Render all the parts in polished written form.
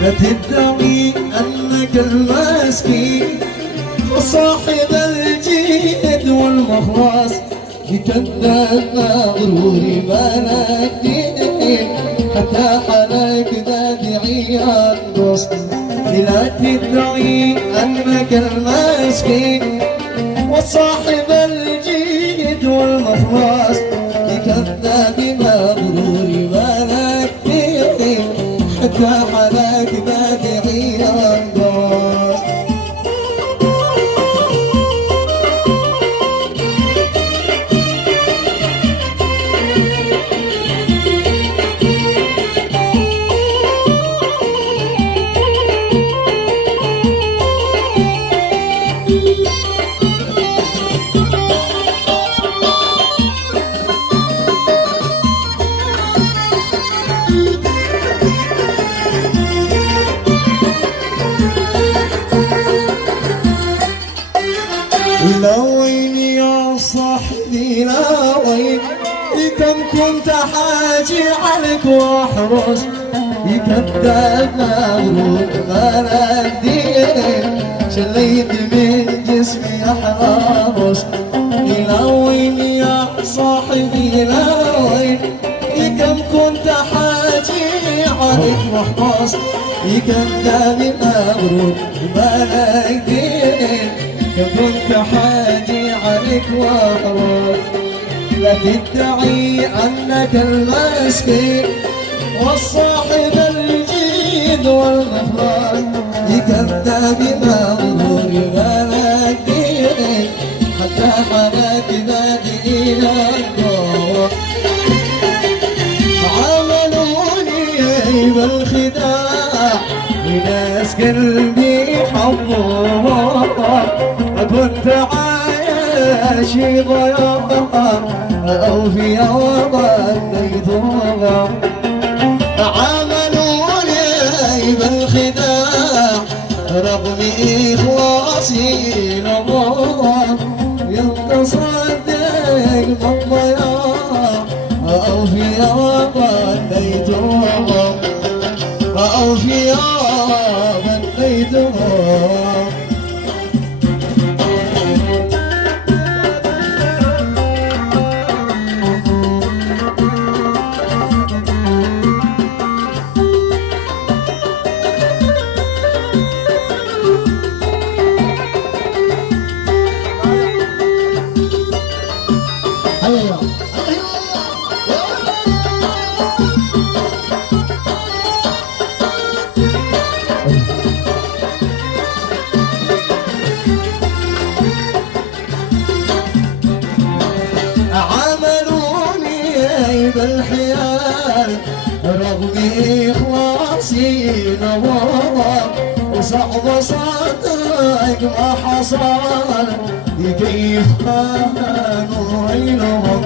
لا تدعي انك المسكين وصاحب الجد والمخلص، بكذاب مغرور مالك دين حتى حالك نادعي النص. لا تدعي انك المسكين وصاحب الجد والمخلص، بكذاب مغرور مالك دين حتى حالك نادعي النص. لا وين يا صاحبي لا وين، كم كنت حاجي عليك واحرص، كذاب مغرور مالك دين شليت من جسمي احرص. لا وين يا صاحبي لا وين، كم كنت حاجي عليك واحرص، كذاب مغرور مالك دين كنت حاجي عليك واحرص. لا تدعي انك المسكين والصاحب الجيد والمخلص، كذاب مغرور مالك دين حتى حالك نادي الى النور. عملوني بالخداع لناس قلبي حبوها، كنت عايش ضياع أو في وظنيتها. عملوني بالخداع رغم إخلاصي لله، يتصدق بالضياع أو في وظنيتها أو في وظنيتها. عملوني بالحيال رغم إخلاصي نوار، وصعب صدق ما حصل كيف كانوا عينهم.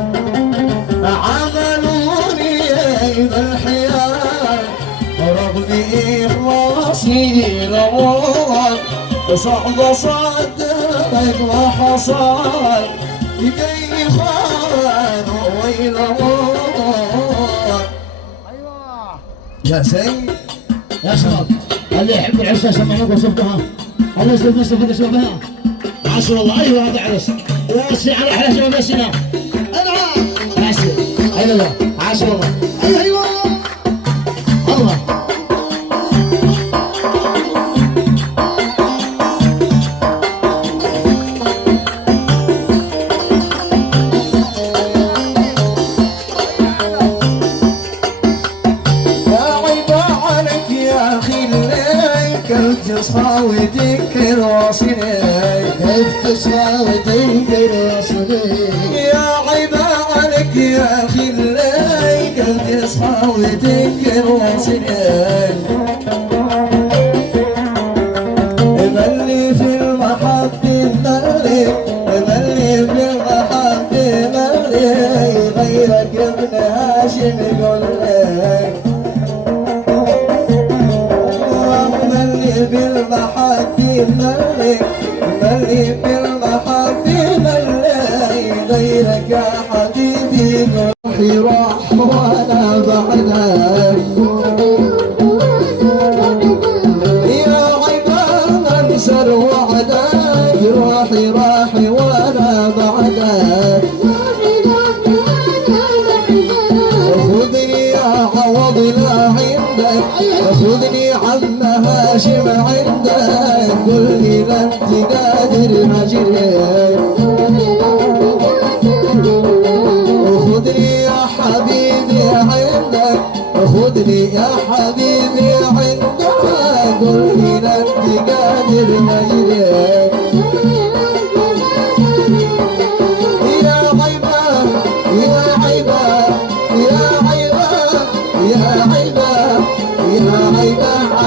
عملوني بالحيال رغم إخلاصي نوار، وصعب صدق ما حصل كيف كانوا عينهم. يا سيد يا شباب اللي يحب العشاء سمعوك وصفتها، الله يسلمك نصف شبابها. عاشوا والله. ايوه هذا عرس ووصي على احلى شباب السنه. انا ماشي. ايوه عاشوا والله. ايوه الله. كيف تصحى وتنكر واصلي، كيف تصحى وتنكر واصلي، يا عيب عليك يا اخي الليل. كيف تصحى وتنكر واصلي، ملي في المحبة ملي، ملي في المحبة ملي، غيرك ابن هاشم يقول لك بالمحبة ملي، ملي بالمحبة ملي، غيرك يا حبيبي روحي راح روحي وانا بعدك خذني يا عوض لا عندك خذني عم هاشم عندك قل لي لا انت قادر اجري خذني يا حبيبي عندك خذني يا حبيبي عندك قل لي لا انت قادر اجري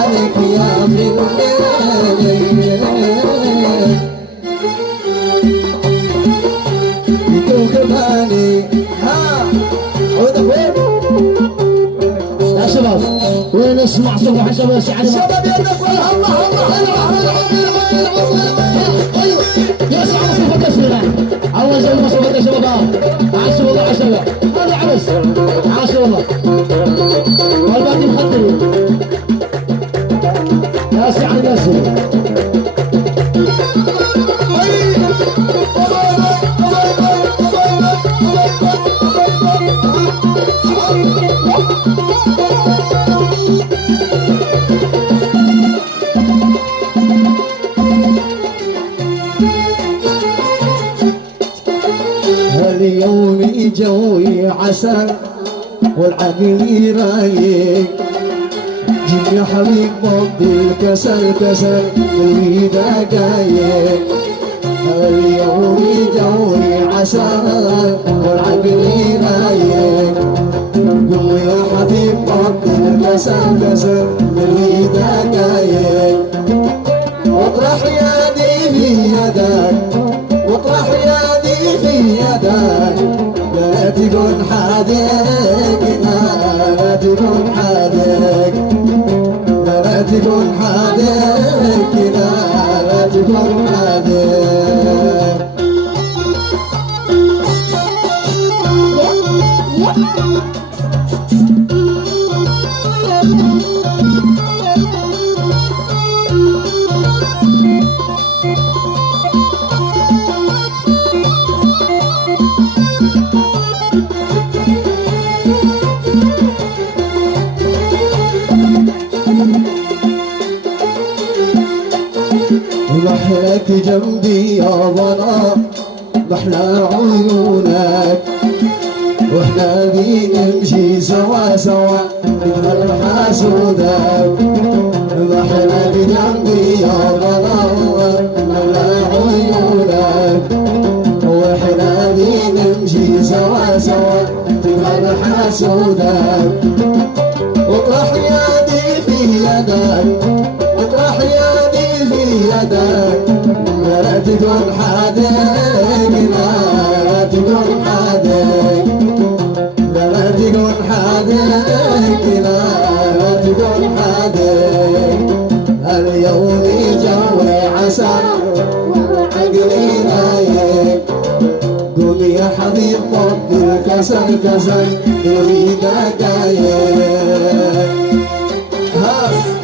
عليك يا بالليل وكماني ها عودك وين يا شباب وين اسمع صبح شباب شباب يدك والله يا سعد صفة تسمينا أول زوجة صفة شباب عاش والله عشرة هذا عرس عاش والله والباقي مخدرين يا سعد ياسر اليوم جوي عسل والعقل رايق جيب يا حبيب ضد الكسل كسل قلبي دقايق اليوم جوي عسل والعقل رايق قوم يا حبيب ضد الكسل كسل قلبي دقايق واطرح يدي في يدك واطرح يدي في يدك لا تكون حادق لا تكون حادق لا تكون حادق لا تكون حادق محلك جنبي يا ضنا محلى عيونك واحنا بنمشي سوا سوا نجهل حاسودك محلك جنبي يا ضنا محلى عيونك واحنا بنمشي سوا سوا نجهل حاسودك واطرح يدي في يدك اطرح يدي في يدك لا تكون حادق لا تكون حادق لا تكون حادق لا تكون حادق اليوم جوي عسل وعقلي رايق قوم يا حبيب ضد الكسل كسل يريد دقايق ها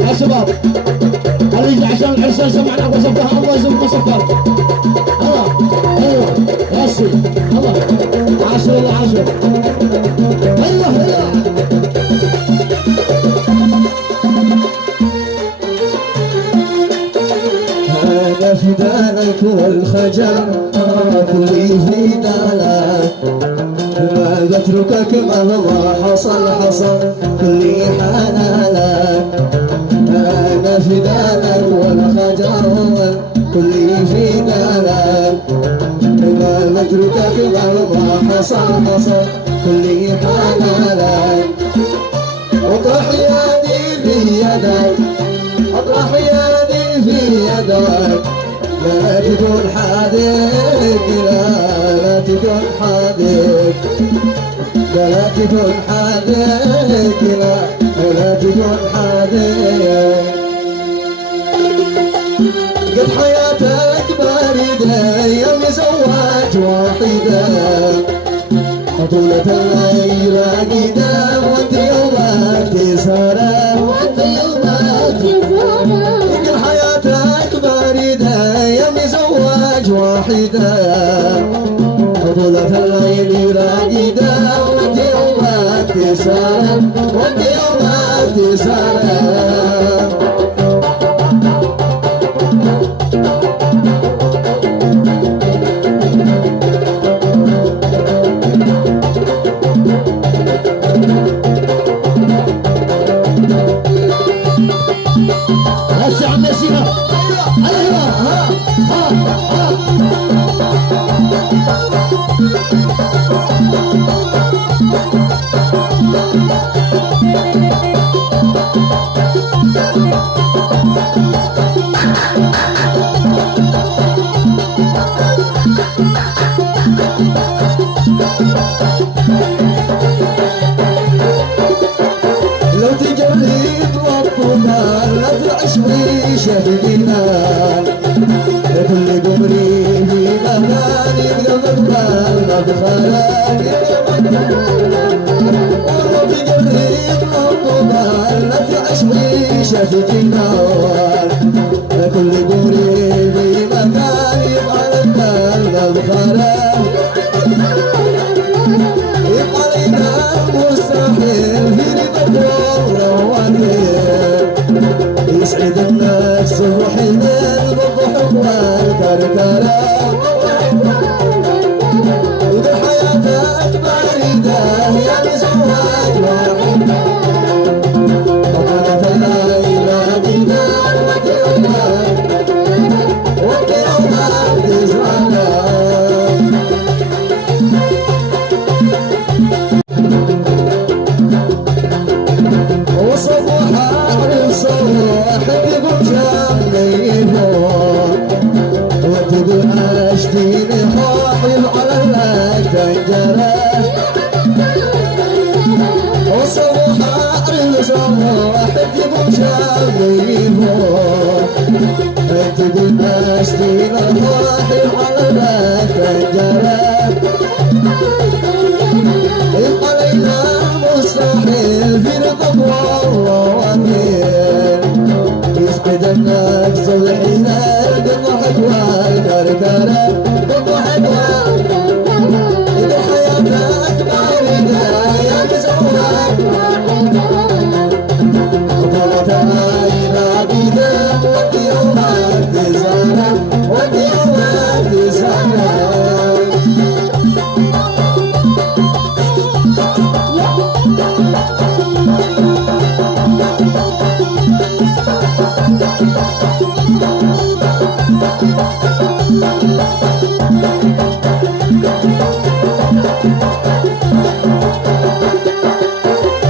يا شباب اللي يجي عشان العرسان سمعنا وصفها الله يزوج وصفها الله ايوه يا سيدي الله عاشر الله عاشر ايوه ايوه انا فدانك والخجل كلي في دالك ما بتركك مهما حصل حصل كلي حنالك انا فدانك والخجل كلي في دالك ما بتركك مهما حصل حصل كلي حنالك اطرح يدي في يدك اطرح يدي في يدك لا تكون حادق لا تكون حادق ولا تكون حدك ولا تكون حدك قد حياتك باردة يوم زواج واحدة طولة الليل راقدة وانت يومك تسهرة وانت يومك تسهرة قد حياتك باردة يوم زواج واحدة طولة الليل راقدة وانت يومك تسهرة وانت يومك تسهرة بس يا عم ياسين ايوه ها لو تجرب الطوفان لا تعيش ويشه بالجنان لكل قمري في مكان يبقى مكان ما بخلاك ولو تجرب الطوفان لا تعيش ويشه بالجنان لكل قمري في مكان يبقى مكان ما بخلاك يبقى لينا مستحيل في رضا يسعد النفس وحين الضحك والكركرة وذا حياتك باردة يا مزواج واحد وقالت الليل راقدة وانت يومك تزعلها وتقول اشتيني حاحل على التنجرة وصباح الصباح تقول شاميفو تقول اشتيني حاحل على التنجرة يبقى لينا مستحيل في رضا والله وكيل يسعد النفس وحين الضحك والكركرة الضحك والكركرة إذا حياتك باردة يا مزواج طولة الليل راقدة وانت يومك تسهرة وانت يومك تسهرة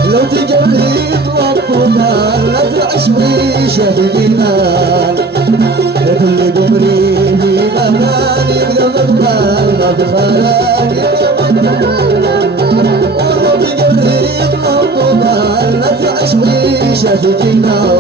لو تجرب الطوفان لا تعيش ويشه بالجنان لكل قمري في مكان يبقى مكان ما بخلاك ولو تجرب الطوفان لا تعيش ويشه بالجنان